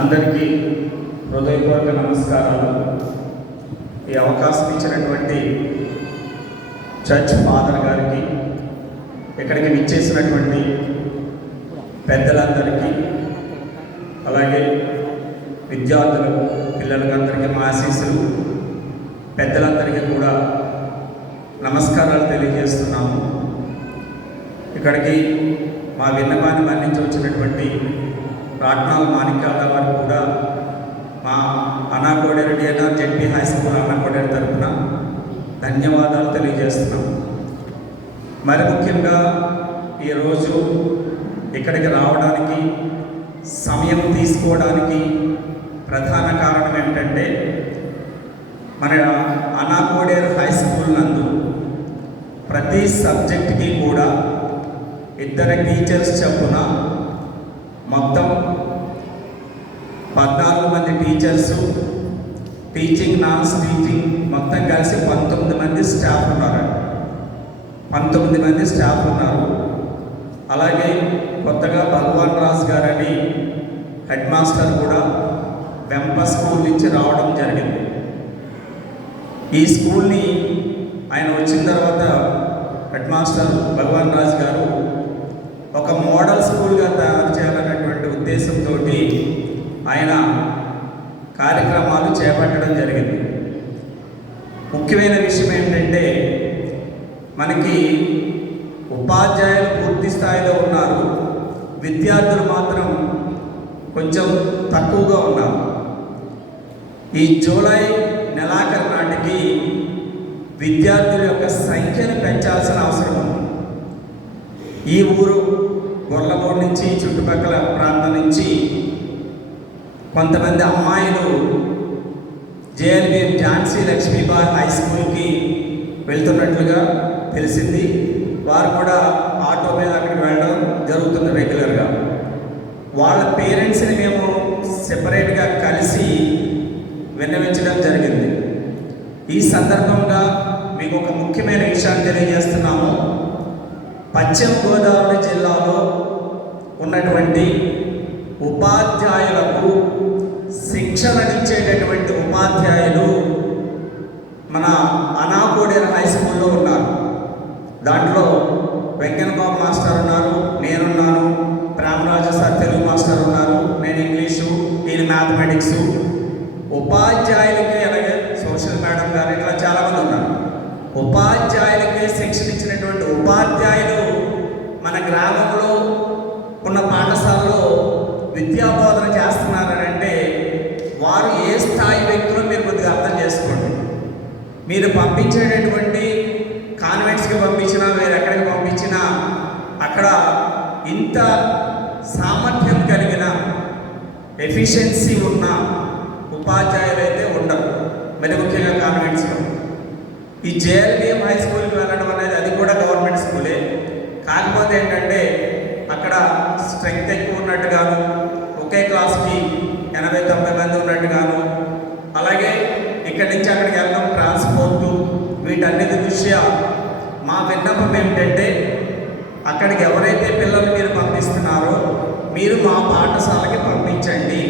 అందరికీ హృదయపూర్వక నమస్కారాలు. ఈ అవకాశం ఇచ్చినటువంటి చర్చ్ ఫాదర్ గారికి ఇక్కడికి విచ్చేసినటువంటి పెద్దలందరికీ అలాగే విద్యార్థులు పిల్లలకు అందరికీ మా ఆశీస్సులు. పెద్దలందరికీ కూడా నమస్కారాలు తెలియజేస్తున్నాము. ఇక్కడికి మా విన్నపాన్ని మన్నించి వచ్చినటువంటి రాట్నాల మాణిక్యాల వారు కూడా మా అనాకోడేరు అయినా జెడ్పీ హై స్కూల్ అనాకోడేరు తరఫున ధన్యవాదాలు తెలియజేస్తున్నాం. మరి ముఖ్యంగా ఈరోజు ఇక్కడికి రావడానికి సమయం తీసుకోవడానికి ప్రధాన కారణం ఏమిటంటే మన అనాకోడేరు హై స్కూల్ నందు ప్రతి సబ్జెక్ట్కి కూడా ఇద్దరు టీచర్స్ చొప్పున మొత్తం టీచర్స్ టీచింగ్ నాన్ టీచింగ్ మొత్తం కలిసి పంతొమ్మిది మంది స్టాఫ్ ఉన్నారు. పంతొమ్మిది మంది స్టాఫ్ ఉన్నారు. అలాగే కొత్తగా భగవాన్ రాజ్ గారని హెడ్ మాస్టర్ కూడా వెంప స్కూల్ నుంచి రావడం జరిగింది. ఈ స్కూల్ని ఆయన వచ్చిన తర్వాత హెడ్ మాస్టర్ భగవాన్ రాజ్ గారు ఒక మోడల్ స్కూల్గా తయారు చేయాలన్నటువంటి ఉద్దేశంతో ఆయన కార్యక్రమాలు చేపట్టడం జరిగింది. ముఖ్యమైన విషయం ఏంటంటే మనకి ఉపాధ్యాయులు పూర్తి స్థాయిలో ఉన్నారు. విద్యార్థులు మాత్రం కొంచెం తక్కువగా ఉన్నారు. ఈ జూలై నెలాఖరు నాటికి విద్యార్థుల యొక్క సంఖ్యను పెంచాల్సిన అవసరం ఉంది. ఈ ఊరు గొర్లమూడు నుంచి చుట్టుపక్కల ప్రాంతం నుంచి కొంతమంది అమ్మాయిలు జేఎల్బి ఝాన్సీ లక్ష్మీబార్ హై స్కూల్కి వెళ్తున్నట్లుగా తెలిసింది. వారు కూడా ఆటో మీద అక్కడికి వెళ్ళడం జరుగుతుంది రెగ్యులర్గా. వాళ్ళ పేరెంట్స్ని మేము సెపరేట్గా కలిసి విన్నవించడం జరిగింది. ఈ సందర్భంగా మీకు ఒక ముఖ్యమైన విషయాన్ని తెలియజేస్తున్నాము. పశ్చిమ గోదావరి జిల్లాలో ఉన్నటువంటి ఉపాధ్యాయులకు శిక్షణనిచ్చేటటువంటి ఉపాధ్యాయులు మన అనాకోడేరు హై స్కూల్లో ఉన్నారు. దాంట్లో వెంకన్నబాబు మాస్టర్ ఉన్నారు నేనున్నాను ప్రేమరాజు సార్ తెలుగు మాస్టర్ ఉన్నారు నేను ఇంగ్లీషు నేను మ్యాథమెటిక్స్. ఉపాధ్యాయులకి అలాగే సోషల్ మేడం గారు ఇట్లా చాలామంది ఉన్నారు. ఉపాధ్యాయులకి శిక్షణ ఇచ్చినటువంటి ఉపాధ్యాయులు మన గ్రామంలో ఉన్న పాఠశాలలో విద్యాబోధన చేస్తున్నారని అంటే వారు ఏ స్థాయి వ్యక్తులు మీరు కొద్దిగా అర్థం చేసుకోండి. మీరు పంపించేటటువంటి కాన్వెంట్స్కి పంపించినా వేరే ఎక్కడికి పంపించినా అక్కడ ఇంత సామర్థ్యం కలిగిన ఎఫిషియన్సీ ఉన్న ఉపాధ్యాయులు అయితే ఉండరు. మరి ముఖ్యంగా కాన్వెంట్స్లో. ఈ జేఎల్బిఎం హై స్కూల్కి వెళ్ళడం అనేది అది కూడా గవర్నమెంట్ స్కూలే. కాకపోతే ఏంటంటే అక్కడ స్ట్రెంగ్త్ ఎక్కువ ఉన్నట్టుగాను ఒకే క్లాస్కి ఎనభై తొంభై మంది ఉన్నట్టుగాను అలాగే ఇక్కడి నుంచి అక్కడికి వెళ్ళడం ట్రాన్స్పోర్టు వీటన్నిటి దృష్ట్యా మా విన్నపం ఏమిటంటే అక్కడికి ఎవరైతే పిల్లలు మీరు పంపిస్తున్నారో మీరు మా పాఠశాలకి పంపించండి.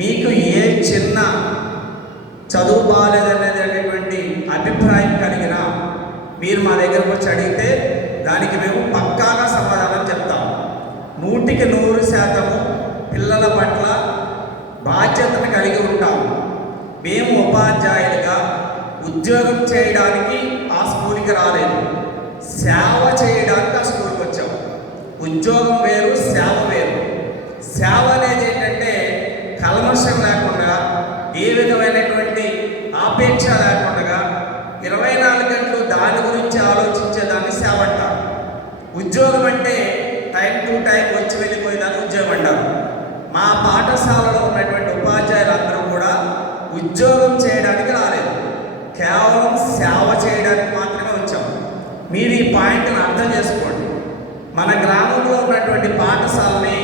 మీకు ఏ చిన్న చదువు బాగాలేదనేది అనేటువంటి అభిప్రాయం కలిగిన మీరు మా దగ్గరకు వచ్చి అడిగితే దానికి మేము పక్కాగా సమాధానం చెప్తాం. నూటికి నూరు శాతము పిల్లల పట్ల బాధ్యతను కలిగి ఉంటాం. మేము ఉపాధ్యాయులుగా ఉద్యోగం చేయడానికి ఆ స్కూల్కి రాలేదు. సేవ చేయడానికి ఆ స్కూల్కి వచ్చాము ఉద్యోగం వేరు సేవ వేరు. సేవ అనేది ఏంటంటే కల్మషం లేకుండా ఏ విధమైనటువంటి ఆపేక్ష లేకుండా ఇరవై నాలుగు గంటలు దాని గురించి ఆలోచించేదాన్ని సేవ అంటారు. ఉద్యోగం అంటే టైం టు టైం వచ్చి వెళ్ళిపోయేదాన్ని ఉద్యోగం అంటారు. మా పాఠశాలలో ఉన్నటువంటి ఉపాధ్యాయులందరూ కూడా ఉద్యోగం చేయడానికి రాలేదు. కేవలం సేవ చేయడానికి మాత్రమే వచ్చాం మీరు ఈ పాయింట్ని అర్థం చేసుకోండి. మన గ్రామంలో ఉన్నటువంటి పాఠశాలని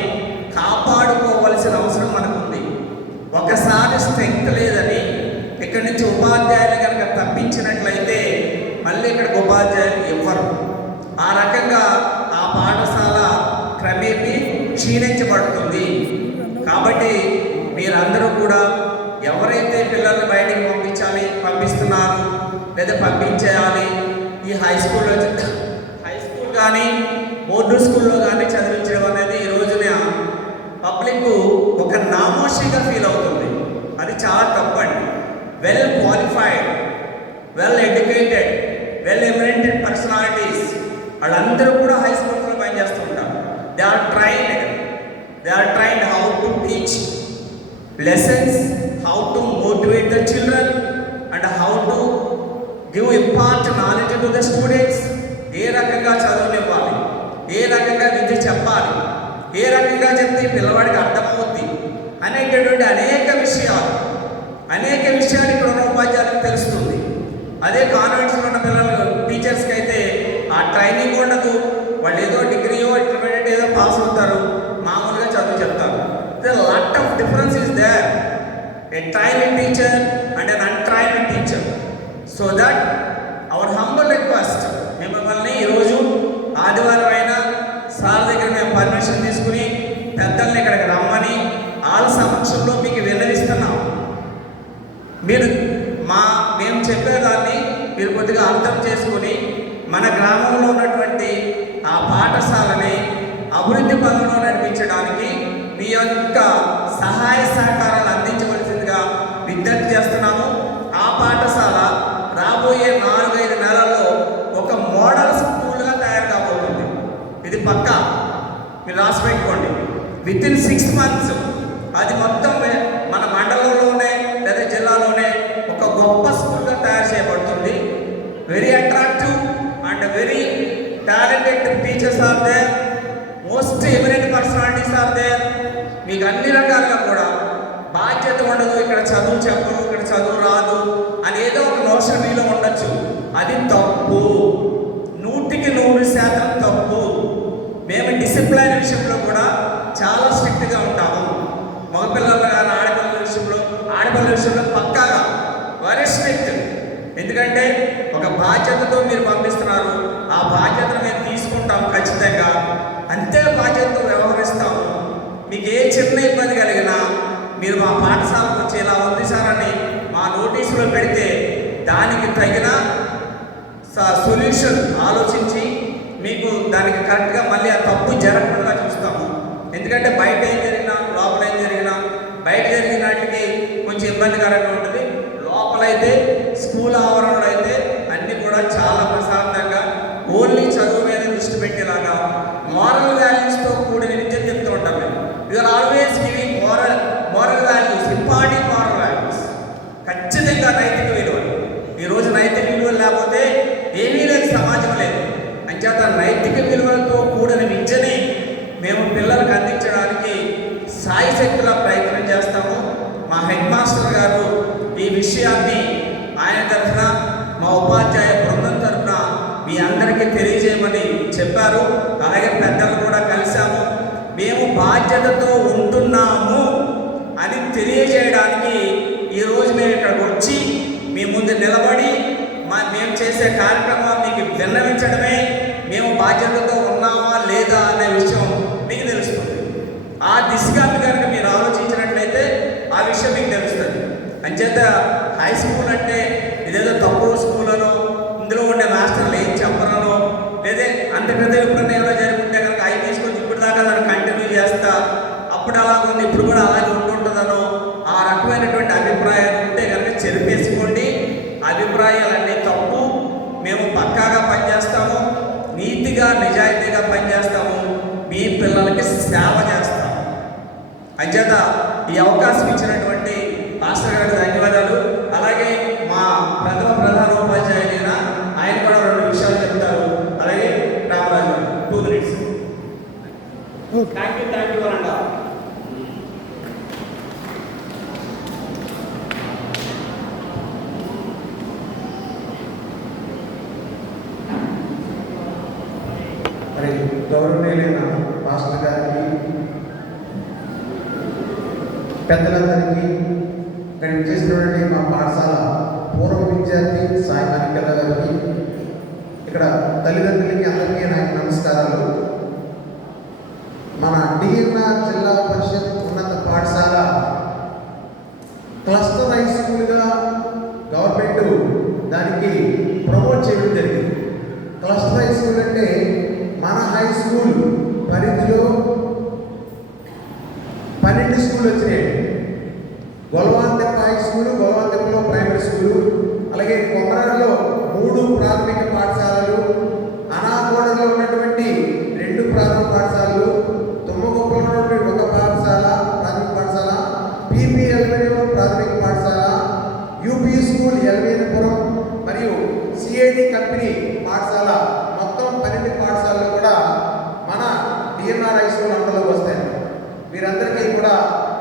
కాపాడుకోవలసిన అవసరం మనకుంది. ఒకసారి స్ట్రెంగ్త్ లేదని ఇక్కడి నుంచి ఉపాధ్యాయులు కనుక తప్పించినట్లయితే మళ్ళీ ఇక్కడికి ఉపాధ్యాయులు ఇవ్వరు ఆ రకంగా ఆ పాఠశాల క్రమేపీ క్షీణించబడుతుంది. కాబట్టి మీరందరూ కూడా ఎవరైతే పిల్లల్ని బయటికి పంపించాలి పంపిస్తున్నారు లేదా పంపించేయాలి ఈ హై స్కూల్లో కానీ బోర్డు స్కూల్లో కానీ చదివించడం అనేది ఈ రోజున పబ్లిక్ ఒక నామోషిగా ఫీల్ అవుతుంది. అది చాలా తప్పండి. Well qualified well educated well eminented personalities వాళ్ళందరూ కూడా హై స్కూల్స్లో పనిచేస్తుంటారు they are trained they are trained how to teach lessons how to motivate the children and how to give impart knowledge to the students ఏ రకంగా చదువునివ్వాలి? ఏ రకంగా విద్య చెప్పాలి? ఏ రకంగా చెప్తే పిల్లవాడికి అర్థమవుద్ది? అనేటటువంటి అనేక విషయాలు. అనేక విషయాలు ఇక్కడ ఉన్న ఉపాధ్యాయులకు తెలుస్తుంది. అదే కాన్వెంట్స్లో ఉన్న పిల్లలు టీచర్స్కి అయితే ఆ ట్రైనింగ్ ఉండదు. వాళ్ళు ఏదో డిగ్రీయో ఇంటర్మీడియట్ ఏదో పాస్ అవుతారు. మామూలుగా చదువు చెప్తారు. The lot of difference is there a training teacher and un untraining teacher so that మీరు కొద్దిగా అర్థం చేసుకుని మన గ్రామంలో ఉన్నటువంటి ఆ పాఠశాలని అభివృద్ధి పనులను నడిపించడానికి మీ యొక్క సహాయ సహకారాలు అందించవలసిందిగా విజ్ఞప్తి చేస్తున్నాము. ఆ పాఠశాల రాబోయే నాలుగైదు నెలల్లో ఒక మోడల్ స్కూల్గా తయారు కాబోతుంది. ఇది పక్కా? మీరు రాసి పెట్టుకోండి విత్ ఇన్ సిక్స్ మంత్స్ అది మొత్తం పర్సనాలిటీస్ ఆర్ దేర్ మీకు అన్ని రకాలుగా కూడా బాధ్యత ఉండదు. ఇక్కడ చదువు చెప్పరు ఇక్కడ చదువు రాదు అని ఏదో ఒక నోషన్ మీలో ఉండొచ్చు. అది తప్పు. నూటికి నూరు శాతం తప్పు. మేము డిసిప్లైన్ విషయంలో కూడా చాలా స్ట్రిక్ట్గా ఉంటాము. మగపిల్లల కానీ ఆడపిల్లల విషయంలో ఆడపిల్లల విషయంలో పక్కాగా వెరీ స్ట్రిక్ట్ ఎందుకంటే ఒక బాధ్యతతో మీరు పంపిస్తున్నారు. ఆ బాధ్యతను మేము తీసుకుంటాం ఖచ్చితంగా అంతే బాధ్యతతో వ్యవహరిస్తాము మీకు ఏ చిన్న ఇబ్బంది కలిగినా మీరు మా పాఠశాలకు వచ్చి ఇలా ఉంది సార్ అని మా నోటీసులో పెడితే దానికి తగిన సొల్యూషన్ ఆలోచించి మీకు దానికి కరెక్ట్గా మళ్ళీ ఆ తప్పు జరగకుండా చూస్తాము. ఎందుకంటే బయట ఏం జరిగినా లోపల ఏం జరిగినా బయట జరిగిన వాటికి కొంచెం ఇబ్బందికరంగా ఉంటుంది. లోపలైతే స్కూల్ ఆవరణలో అయితే అన్నీ కూడా చాలా ప్రసారం బాధ్యతతో ఉంటున్నాము అని తెలియజేయడానికి ఈరోజు మేము ఇక్కడికి వచ్చి మీ ముందు నిలబడి మా మేము చేసే కార్యక్రమం మీకు విన్నవించడమే మేము బాధ్యతతో ఉన్నామా లేదా అనే విషయం మీకు తెలుస్తుంది. ఆ దిశగా కనుక మీరు ఆలోచించినట్లయితే ఆ విషయం మీకు తెలుస్తుంది. అంచేత హై స్కూల్ అంటే ఇదేదో తక్కువ స్కూల్ అనో ఇందులో ఉండే మాస్టర్లు ఏం చెప్పరనో లేదే అంత పెద్ద అప్పుడు అలాగుంది ఇప్పుడు కూడా అలాగే ఉంటుంటుందనో ఆ రకమైనటువంటి అభిప్రాయాలు ఉంటే కనుక చెరిపేసుకోండి. అభిప్రాయాలన్నీ తప్పు. మేము పక్కాగా పనిచేస్తాము. నీతిగా నిజాయితీగా పనిచేస్తాము. మీ పిల్లలకి సేవ చేస్తాము. అంచేత ఈ అవకాశం ఇచ్చినటువంటి మాస్టర్ గారికి ధన్యవాదాలు. అలాగే పెద్దలందరికీ ఇక్కడ చేసినటువంటి మా పాఠశాల పూర్వ విద్యార్థి సాయి అనికల గారికి ఇక్కడ తల్లిదండ్రులకి అందరికీ నాకు నమస్కారాలు. మన డిఎన్ఆ జిల్లా పరిషత్ ఉన్నత పాఠశాల క్లస్టర్ హై స్కూల్గా గవర్నమెంట్ దానికి ప్రమోట్ చేయడం జరిగింది. క్లస్టర్ హై స్కూల్ అంటే సిఐడి కంపెనీ పాఠశాల మొత్తం పన్నెండు పాఠశాలలు కూడా మన డిఎన్ఆర్ హై స్కూల్ అండర్లోకి వస్తాయి. వీరందరికీ కూడా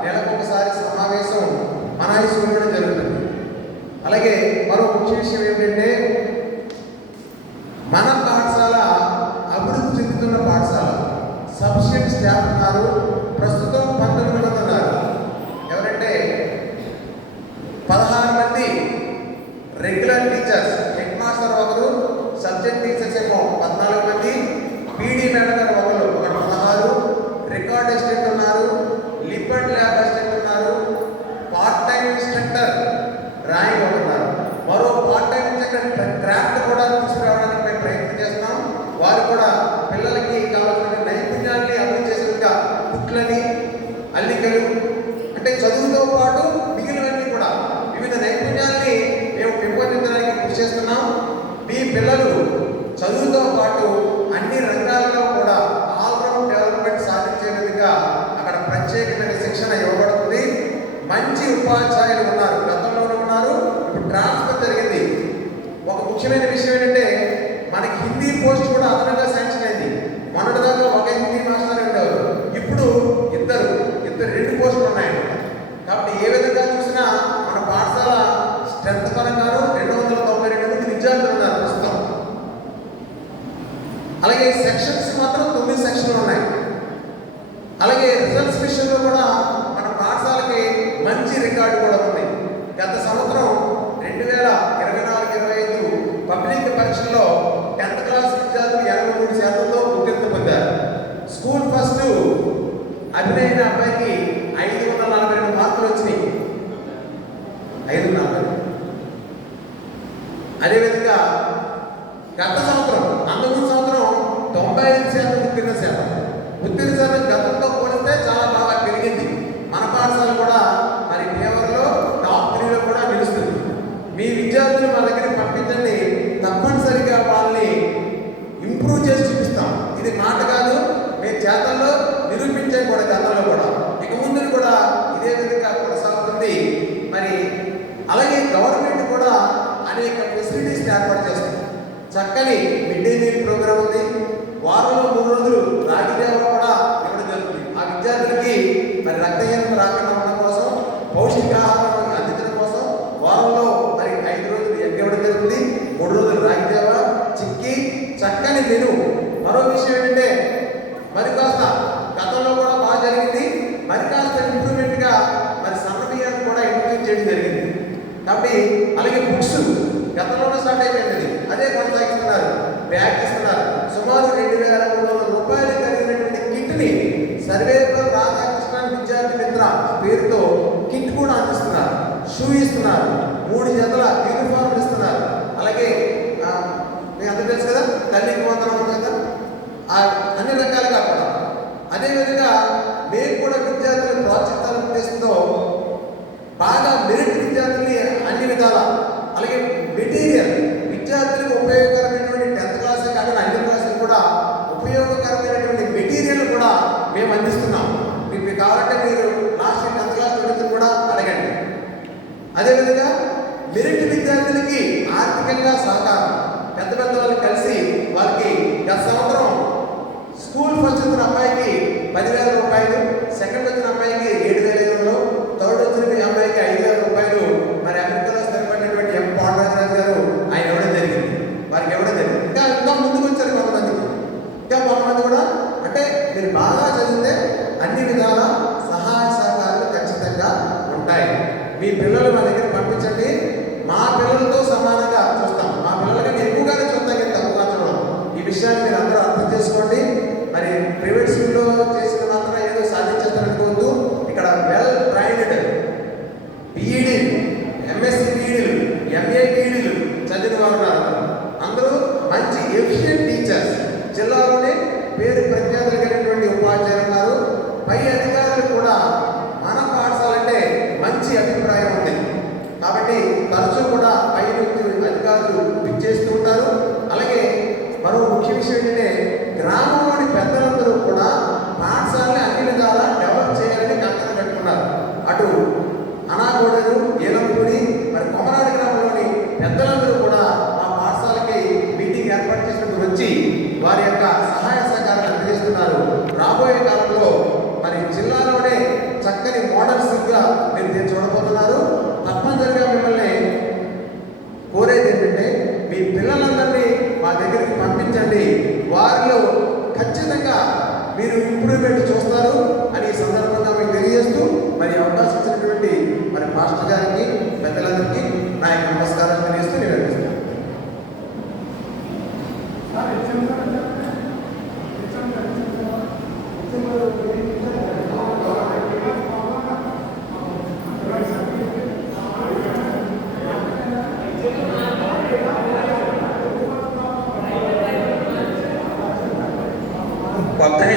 నెలకు ఒకసారి సమావేశం మన హై స్కూల్లో జరుగుతుంది. అలాగే మరో ముఖ్య విషయం ఏంటంటే మన పాఠశాల అభివృద్ధి చెందుతున్న పాఠశాల సఫిషియెంట్ స్టాఫ్ ఉన్నారు ప్రస్తుతం పంతొమ్మిది మంది ఉన్నారు ఎవరంటే పదహారు మంది రెగ్యులర్ టీచర్స్ హెడ్ మాస్టర్ ఒకరు సబ్జెక్ట్ టీచర్స్ ఏమో పద్నాలుగు మంది పీడీ మేడం గారు ఒకరు ఒకరు పదహారు రికార్డ్ అసిస్టెంట్ ఉన్నారు లిప్ అండ్ ల్యాబ్ అసిస్టెంట్ ఉన్నారు పార్ట్ టైం ఇన్స్ట్రక్టర్ డ్రాయింగ్ ఒకరు ఉన్నారు మరో పార్ట్ టైం ఇన్స్ట్రక్టర్ క్రాఫ్ట్ కూడా తీసుకురావడానికి మేము ప్రయత్నం చేస్తున్నాం. వారు కూడా పిల్లలకి కావాల్సిన నైపుణ్యాన్ని అభివృద్ధి చేసేందుకు కుట్లని అల్లికలు అంటే చదువుతో పాటు మిగిలినవన్నీ కూడా వివిధ నైపుణ్యాల్ని మేము పెంపొందించడానికి కృషి చేస్తున్నాం. మీ పిల్లలు చదువుతో పాటు అన్ని రంగాల్లో కూడా ఆల్రౌండ్ డెవలప్మెంట్ సాధించే విధంగా అక్కడ ప్రత్యేకమైన శిక్షణ ఇవ్వబడుతుంది. మంచి ఉపాధ్యాయులు ఉన్నారు గతంలోనే ఉన్నారు ఇప్పుడు ట్రాన్స్ఫర్ జరిగింది ఒక ముఖ్యమైన విషయం ఏంటంటే మనకి హిందీ పోస్ట్ కూడా అదనంగా శాంక్షన్ అయింది. మొన్నటిదాకా ఒక హిందీ మాస్టర్ ఉండేవారు. ఇప్పుడు ఇద్దరు ఇద్దరు రెండు పోస్టులు ఉన్నాయి కాబట్టి ఏ విధంగా చూసినా మన పాఠశాల స్ట్రెంత్ పరంగాను రెండు వందల తొంభై రెండు మంది విద్యార్థులు ఉన్నారు ప్రస్తుతం. అలాగే సెక్షన్స్ మాత్రం తొమ్మిది సెక్షన్లు ఉన్నాయి. అలాగే రిజల్ట్స్ విషయంలో కూడా మన పాఠశాలకి మంచి రికార్డు కూడా ఉంది గత సంవత్సరం రెండు వేల ఇరవై నాలుగు ఇరవై ఐదు పబ్లిక్ పరీక్షల్లో టెన్త్ క్లాస్ విద్యార్థులు ఎనభై మూడు శాతంతో ఉత్తీర్ణత పొందారు స్కూల్ ఫస్ట్ అభినయ్ అనే అబ్బాయికి ఐదు వందల నలభై రెండు మార్కులు వచ్చినాయి ఐదు నలభై అదేవిధంగా గత సంవత్సరం అంతకుముందు సంవత్సరం తొంభై ఐదు శాతం ఉత్తీర్ణ శాతం ఉత్తీర్ణ శాతం గతంతో పోలిస్తే చాలా బాగా పెరిగింది మన పాఠశాల కూడా మరి ఫేవర్లో టాప్ త్రీలో కూడా నిలుస్తుంది మీ విద్యార్థులు మా దగ్గర పంపించండి తప్పనిసరిగా వాళ్ళని ఇంప్రూవ్ చేసి చూపిస్తాం ఇది మాట కాదు మీ చేతల్లో నిరూపించే కూడా గతంలో కూడా ఇక ముందు కూడా ఇదే విధంగా కొనసాగుతుంది మరి అలాగే గవర్నమెంట్ కూడా అనేక ఫెసిలిటీస్ ఏర్పాటు చేస్తుంది చక్కని మిడ్ డే ఉంది. వారంలో మూడు రోజులు రాగి జావ కూడా ఇవ్వడం జరుగుతుంది. ఆ విద్యార్థులకి మరి రక్తహీనత రాకుండా ఉండడం కోసం పౌష్టికాహారం అందించడం కోసం వారంలో మరి ఐదు రోజులు ఎగ్ ఇవ్వడం జరుగుతుంది. మూడు రోజులు రాగి జావ చిక్కి చక్కని మెను. మరో విషయం ఏంటంటే మరి కాస్త గతంలో కూడా బాగా జరిగింది. మరి కాస్త ఇంప్రూవ్మెంట్గా మరి సన్న కూడా ఇంప్రూవ్ చేయడం జరిగింది. కాబట్టి అలాగే బుక్స్ గతంలోనే స్టార్ట్ అయిపోయింది అదే కొనసాగిస్తున్నారు. బ్యాగ్ సుమారు రెండు వేల మూడు వందల రూపాయలు కలిగినటువంటి కిట్ని సర్వేపల్ రాధాకృష్ణ విద్యార్థి మిత్ర పేరుతో కిట్ కూడా అందిస్తున్నారు. షూ ఇస్తున్నారు. మూడు జతల యూనిఫామ్ ఇస్తున్నారు అలాగే ఆ, మీకు అందరూ తెలుసు కదా తల్లికి వందనం ఉంది కదా ఆ అన్ని రకాలుగా కూడా అదేవిధంగా మేము కూడా విద్యార్థులు ప్రోత్సహించాలని ఉద్దేశంతో బాగా మెరిట్ విద్యార్థుల్ని అన్ని విధాల అలాగే మెటీరియల్ విద్యార్థులకు ఉపయోగకరమైనటువంటి టెన్త్ క్లాస్ కాకుండా అన్ని క్లాసులు కూడా ఉపయోగకరమైనటువంటి మెటీరియల్ కూడా మేము అందిస్తున్నాం మీకు కావాలంటే మీరు లాస్ట్ టెన్త్ క్లాస్ స్టూడెంట్స్ కూడా అడగండి. అదేవిధంగా మెరిట్ విద్యార్థులకి ఆర్థికంగా సహకారం పెద్ద పెద్ద వాళ్ళు కలిసి వాళ్ళకి గత సంవత్సరం స్కూల్ ఫస్ట్ వచ్చిన అబ్బాయికి పదివేల రూపాయలు సెకండ్ వచ్చిన అమ్మాయికి ఏడు వేల ఐదు వందలు థర్డ్ వచ్చిన మీ అమ్మాయికి ఐదు వేల రూపాయలు మరి అమెరికాలో స్థిరపడినటువంటి ఎం పాండరాజు గారు ఆయన ఇవ్వడం జరిగింది వారికి ఇవ్వడం జరిగింది ఇంకా ఇంకా ముందుకు వచ్చారు కొంతమంది ఇంకా కొంతమంది కూడా అంటే మీరు బాగా చదివితే అన్ని విధాల సహాయ సహకారాలు ఖచ్చితంగా ఉంటాయి మీ పిల్లలు మా దగ్గర పంపించండి మా పిల్లలతో సమానంగా చూస్తాం మా పిల్లల కంటే ఎక్కువగానే చూస్తాం కానీ తక్కువ చూడం ఈ విషయాన్ని మీరు అందరూ అర్థం చేసుకోండి. కొత్త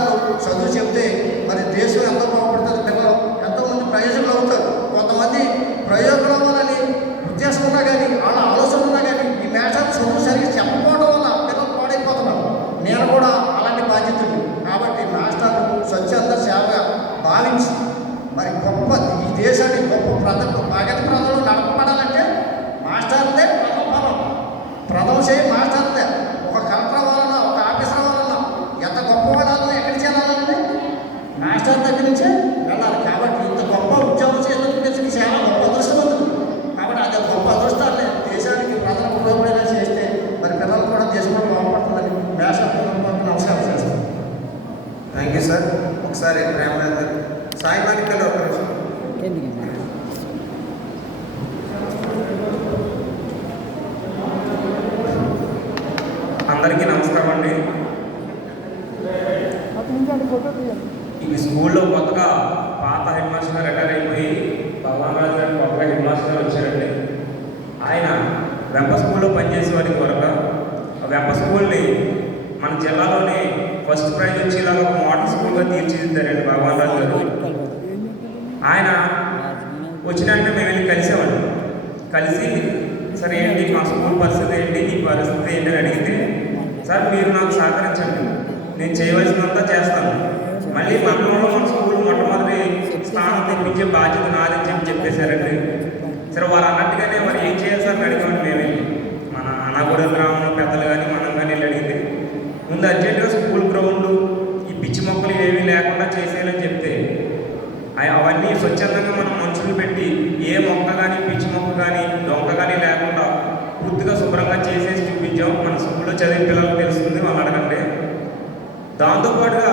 పాఠాలు చదువు చెప్తే మరి దేశం ఎంత బాగుంటుంది? Thank you sir. ఒకసారి ప్రేమ సాయి మాలికలో ఒక నిమిషం. పరిస్థితి ఏంటని అడిగితే సార్ మీరు నాకు సహకరించండి. నేను చేయవలసినంత చేస్తాను. మళ్ళీ పట్టణంలో మన స్కూల్ మొట్టమొదటి స్థానం తెప్పించే బాధ్యత నాదని చెప్పి చెప్పేశారండి. సరే వారు అన్నట్టుగానే మరి ఏం చేయాలి సార్ అడిగామండి మేము. వెళ్ళి మన అనాగూడ గ్రామంలో పెద్దలు కానీ మనం కానీ వెళ్ళి అడిగింది ముందు అర్జెంటుగా స్కూల్ గ్రౌండ్ ఈ పిచ్చి మొక్కలు ఏమీ లేకుండా చేసేయాలని చెప్తే అవన్నీ స్వచ్ఛందంగా మనం మనుషులు పెట్టి ఏ మొక్క చదివిన పిల్లలకు తెలుస్తుంది మనం అడగండి. దాంతోపాటుగా